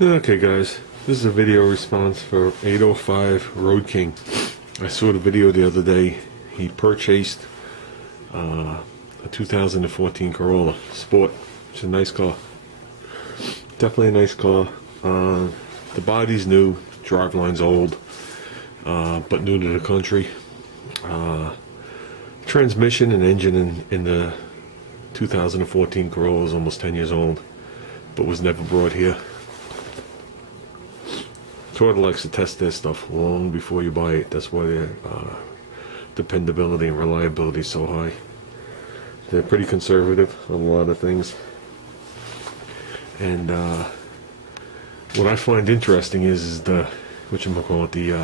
Okay guys, this is a video response for 805Roadking. I saw the video the other day. He purchased a 2014 Corolla Sport. It's a nice car. Definitely a nice car. The body's new, driveline's old, but new to the country. Transmission and engine in the 2014 Corolla is almost 10 years old, but was never brought here. Toyota likes to test their stuff long before you buy it. That's why their dependability and reliability is so high. They're pretty conservative on a lot of things. And what I find interesting is the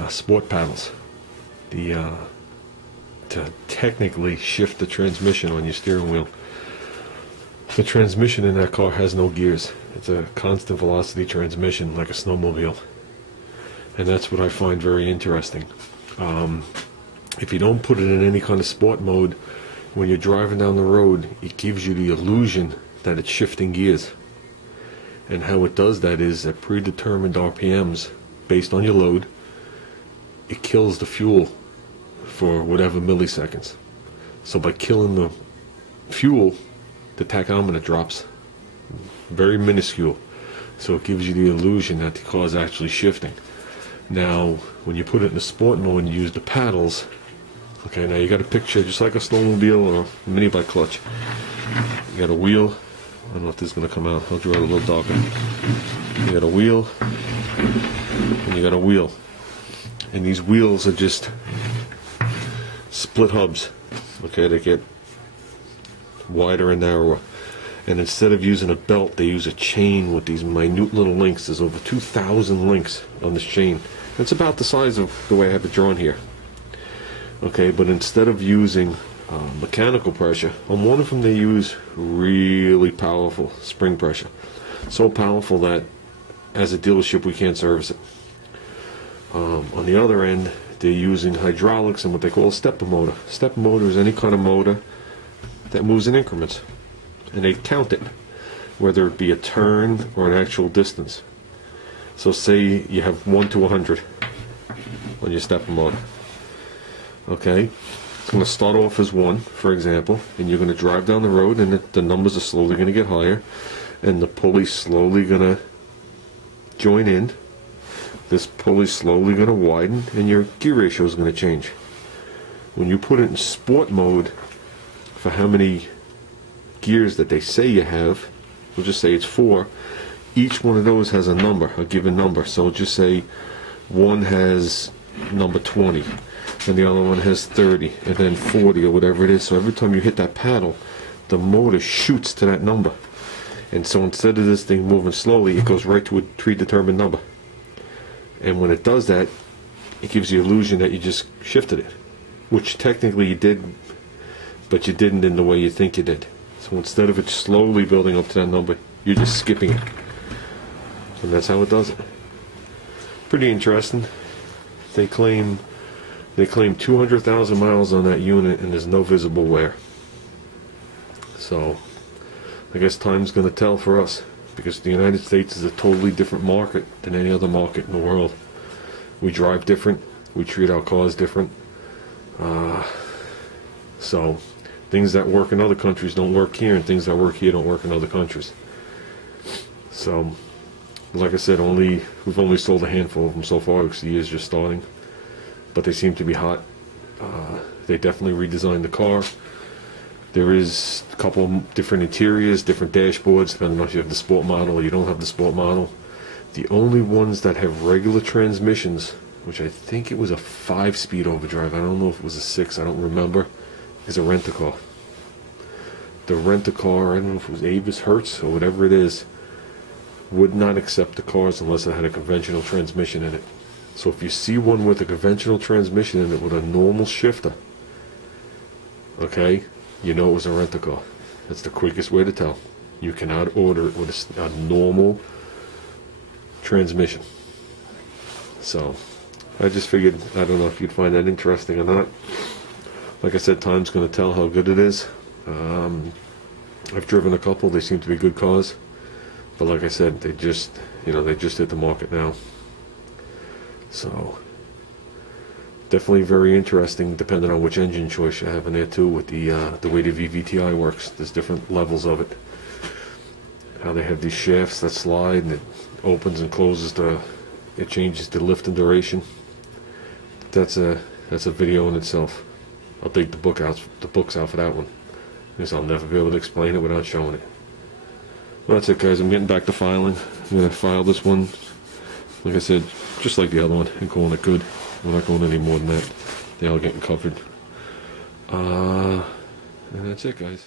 sport paddles. To technically shift the transmission on your steering wheel. The transmission in that car has no gears. It's a constant velocity transmission like a snowmobile. And that's what I find very interesting. If you don't put it in any kind of sport mode, when you're driving down the road, it gives you the illusion that it's shifting gears. And how it does that is at predetermined RPMs, based on your load, it kills the fuel for whatever milliseconds. So by killing the fuel, the tachometer drops very minuscule. So it gives you the illusion that the car is actually shifting. Now, when you put it in the sport mode and you use the paddles, okay, now you got a picture just like a snowmobile or a mini bike clutch. You got a wheel. I don't know if this is going to come out. I'll draw it a little darker. You got a wheel, and you got a wheel. And these wheels are just split hubs. Okay, they get wider and narrower. And instead of using a belt, they use a chain with these minute little links. There's over 2,000 links on this chain. It's about the size of the way I have it drawn here. Okay, but instead of using mechanical pressure, on one of them they use really powerful spring pressure. So powerful that as a dealership we can't service it. On the other end, they're using hydraulics and what they call a stepper motor. Stepper motor is any kind of motor that moves in increments. And they count it, whether it be a turn or an actual distance. So say you have 1 to 100 on your stepper motor. Okay, it's going to start off as 1, for example, and you're going to drive down the road, and the numbers are slowly going to get higher, and the pulley's slowly going to join in. This pulley's slowly going to widen, and your gear ratio is going to change. When you put it in sport mode, for how many gears that they say you have, we'll just say it's 4. Each one of those has a number, a given number. So just say one has number 20 and the other one has 30 and then 40 or whatever it is. So every time you hit that paddle, the motor shoots to that number. And so instead of this thing moving slowly, it goes right to a predetermined number. And when it does that, it gives the illusion that you just shifted it, which technically you did, but you didn't in the way you think you did. So instead of it slowly building up to that number, you're just skipping it. And that's how it does it. Pretty interesting. They claim 200,000 miles on that unit and there's no visible wear. So I guess time's going to tell for us, because the United States is a totally different market than any other market in the world. We drive different. We treat our cars different. So things that work in other countries don't work here, and things that work here don't work in other countries. So, like I said, we've only sold a handful of them so far because the year's just starting. But they seem to be hot. They definitely redesigned the car. There is a couple of different interiors, different dashboards, depending on if you have the sport model or you don't have the sport model. The only ones that have regular transmissions, which I think it was a 5-speed overdrive, I don't know if it was a 6, I don't remember, is a rent-a-car. The rent-a-car, I don't know if it was Avis Hertz or whatever it is, would not accept the cars unless it had a conventional transmission in it. So if you see one with a conventional transmission in it with a normal shifter, okay, you know it was a rent-a-car. That's the quickest way to tell. You cannot order it with a normal transmission. So I just figured, I don't know if you'd find that interesting or not. Like I said, time's going to tell how good it is. I've driven a couple. They seem to be good cars. But like I said, You know, they just hit the market now. So definitely very interesting, depending on which engine choice you have in there too, with the way the VVTi works. There's different levels of it. How they have these shafts that slide and it opens and closes it changes the lift and duration. That's a video in itself. I'll take the books out for that one, because I'll never be able to explain it without showing it. Well, that's it, guys. I'm getting back to filing. I'm gonna file this one, like I said, just like the other one, and calling it good. We're not going any more than that. They all getting covered. And that's it, guys.